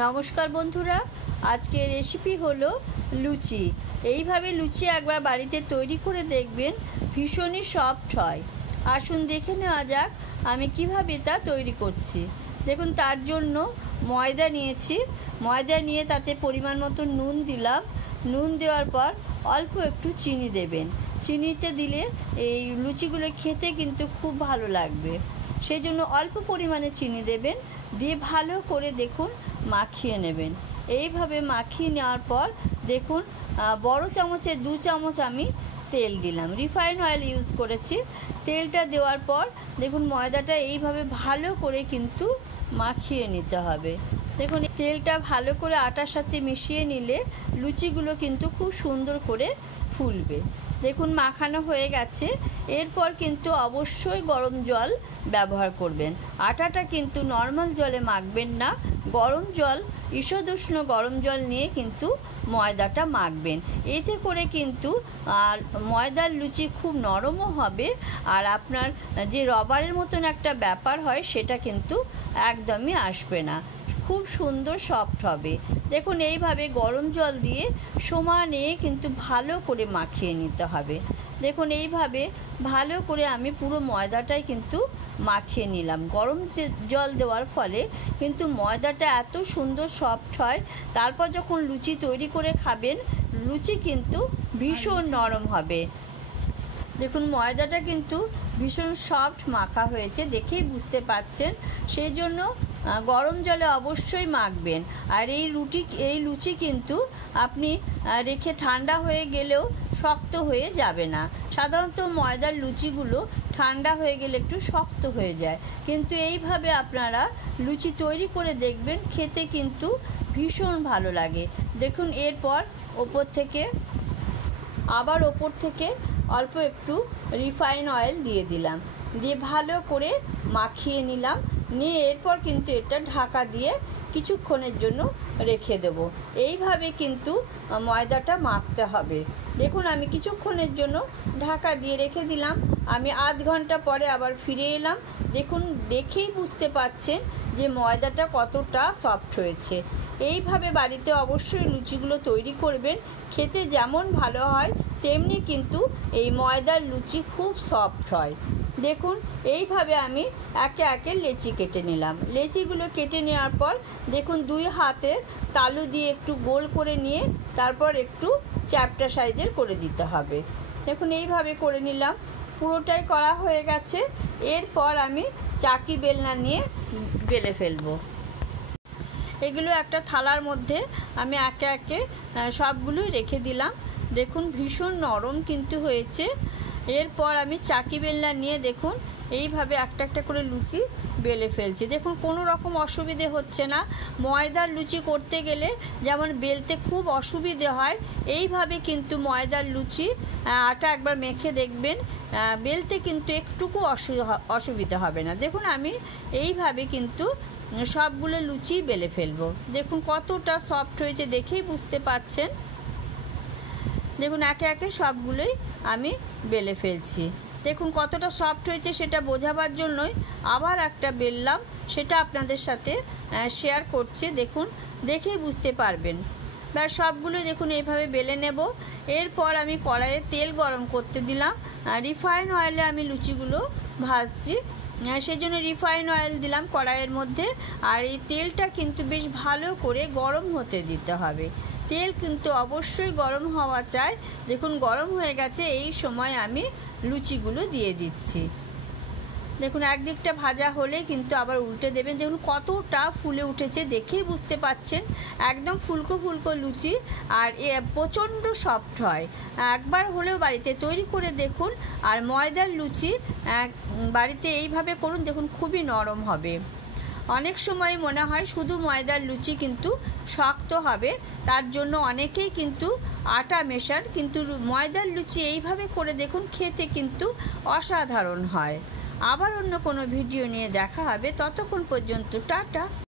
নমস্কার বন্ধুরা, আজকের রেসিপি হলো লুচি। এইভাবে লুচি একবার বাড়িতে তৈরি করে দেখবেন, ভীষণই সফট হয়। আসুন দেখে নেওয়া যাক আমি কিভাবে তা তৈরি করছি। দেখুন, তার জন্য ময়দা নিয়েছি। ময়দা নিয়ে তাতে পরিমাণ মতো নুন দিলাম। নুন দেওয়ার পর অল্প একটু চিনি দেবেন। চিনিটা দিলে এই লুচিগুলো খেতে কিন্তু খুব ভালো লাগবে, সেই জন্য অল্প পরিমাণে চিনি দেবেন। দিয়ে ভালো করে দেখুন মাখিয়ে নেবেন। এইভাবে মাখিয়ে নেওয়ার পর দেখুন বড় চামচে 2 চামচ আমি তেল দিলাম। রিফাইন অয়েল ইউজ করেছি। তেলটা দেওয়ার পর দেখুন ময়দাটা এইভাবে ভালো করে কিন্তু মাখিয়ে নিতে হবে। দেখুন তেলটা ভালো করে আটার সাথে মিশিয়ে নিলে লুচিগুলো কিন্তু খুব সুন্দর করে ফুলবে। দেখুন মাখানো হয়ে গেছে। এরপর কিন্তু অবশ্যই গরম জল ব্যবহার করবেন। আটাটা কিন্তু নর্মাল জলে মাখবেন না, গরম জল, ঈষদুষ্ণ গরম জল নিয়ে কিন্তু ময়দাটা মাখবেন। এতে করে কিন্তু আর ময়দার লুচি খুব নরমও হবে, আর আপনার যে রবারের মতন একটা ব্যাপার হয় সেটা কিন্তু একদমই আসবে না, খুব সুন্দর সফট হবে। দেখুন এইভাবে গরম জল দিয়ে সমানে কিন্তু ভালো করে মাখিয়ে নিতে হবে। দেখুন এইভাবে ভালো করে আমি পুরো ময়দাটাই কিন্তু মাখিয়ে নিলাম। গরম জল দেওয়ার ফলে কিন্তু ময়দাটা এত সুন্দর সফট হয়, তারপর যখন লুচি তৈরি করে খাবেন লুচি কিন্তু ভীষণ নরম হবে। দেখুন ময়দাটা কিন্তু ভীষণ সফট মাখা হয়েছে, দেখেই বুঝতে পাচ্ছেন। সেই জন্য গরম জলে অবশ্যই মাখবেন। আর এই লুচি কিন্তু আপনি রেখে ঠান্ডা হয়ে গেলেও শক্ত হয়ে যাবে না। সাধারণত ময়দার লুচিগুলো ঠান্ডা হয়ে গেলে একটু শক্ত হয়ে যায়, কিন্তু এইভাবে আপনারা লুচি তৈরি করে দেখবেন, খেতে কিন্তু ভীষণ ভালো লাগে। দেখুন এরপর ওপর থেকে অল্প একটু রিফাইন অয়েল দিয়ে দিলাম। দিয়ে ভালো করে মাখিয়ে নিলাম। নিয়ে এরপর কিন্তু এটা ঢাকা দিয়ে কিছুক্ষণের জন্য রেখে দেব। এইভাবে কিন্তু ময়দাটা মাখতে হবে। দেখুন আমি কিছুক্ষণের জন্য ঢাকা দিয়ে রেখে দিলাম। আমি আধ ঘন্টা পরে আবার ফিরে এলাম। দেখুন দেখেই বুঝতে পাচ্ছেন যে ময়দাটা কতটা সফট হয়েছে। এইভাবে বাড়িতে অবশ্যই লুচিগুলো তৈরি করবেন। খেতে যেমন ভালো হয় তেমনি কিন্তু এই ময়দার লুচি খুব সফট হয়। দেখুন এইভাবে আমি একে একে লেচি কেটে নিলাম। লেচিগুলো কেটে নেওয়ার পর দেখুন 2 হাতে তালু দিয়ে একটু গোল করে নিয়ে তারপর একটু চ্যাপ্টা সাইজের করে দিতে হবে। দেখুন এইভাবে করে নিলাম, পুরোটাই করা হয়ে গেছে। এরপর আমি চাকি বেলনা নিয়ে বেলে ফেলবো। এগুলো একটা থালার মধ্যে আমি একে একে সবগুলোই রেখে দিলাম। দেখুন ভীষণ নরম কিন্তু হয়েছে। এরপর আমি চাকি বেলনা নিয়ে দেখুন এইভাবে একটা একটা করে লুচি বেলে ফেলছি। দেখুন কোনো রকম অসুবিধে হচ্ছে না। ময়দার লুচি করতে গেলে যেমন বেলতে খুব অসুবিধে হয়, এইভাবে কিন্তু ময়দার লুচি আটা একবার মেখে দেখবেন, বেলতে কিন্তু একটুকু অসুবিধা হবে না। দেখুন আমি এইভাবে কিন্তু সবগুলো লুচি বেলে ফেলবো। দেখুন কতটা সফট হয়েছে, দেখেই বুঝতে পাচ্ছেন। দেখুন একে একে সবগুলোই আমি বেলে ফেলছি। দেখুন কতটা সফট হয়েছে সেটা বোঝাবার জন্যই আবার একটা বেললাম, সেটা আপনাদের সাথে শেয়ার করছি। দেখুন দেখেই বুঝতে পারবেন। বা সবগুলোই দেখুন এইভাবে বেলে নেব। এরপর আমি কড়াইয়ে তেল গরম করতে দিলাম। রিফাইন অয়েলে আমি লুচিগুলো ভাজছি, সেই জন্য রিফাইন অয়েল দিলাম কড়াইয়ের মধ্যে। আর এই তেলটা কিন্তু বেশ ভালো করে গরম হতে দিতে হবে। তেল কিন্তু অবশ্যই গরম হওয়া চাই। দেখুন গরম হয়ে গেছে। এই সময় আমি লুচিগুলো দিয়ে দিচ্ছি। দেখুন একদিকটা ভাজা হলে কিন্তু আবার উল্টে দেবেন। দেখুন কতটা ফুলে উঠেছে, দেখেই বুঝতে পাচ্ছেন। একদম ফুলকো ফুলকো লুচি, আর প্রচণ্ড সফট হয়। একবার হলেও বাড়িতে তৈরি করে দেখুন। আর ময়দার লুচি বাড়িতে এইভাবে করুন, দেখুন খুবই নরম হবে। অনেক সময় মনে হয় শুধু ময়দার লুচি কিন্তু শক্ত হবে, তার জন্য অনেকেই কিন্তু আটা মেশান, কিন্তু ময়দার লুচি এইভাবে করে দেখুন, খেতে কিন্তু অসাধারণ হয়। আবার অন্য কোনো ভিডিও নিয়ে দেখা হবে। ততক্ষণ পর্যন্ত টাটা।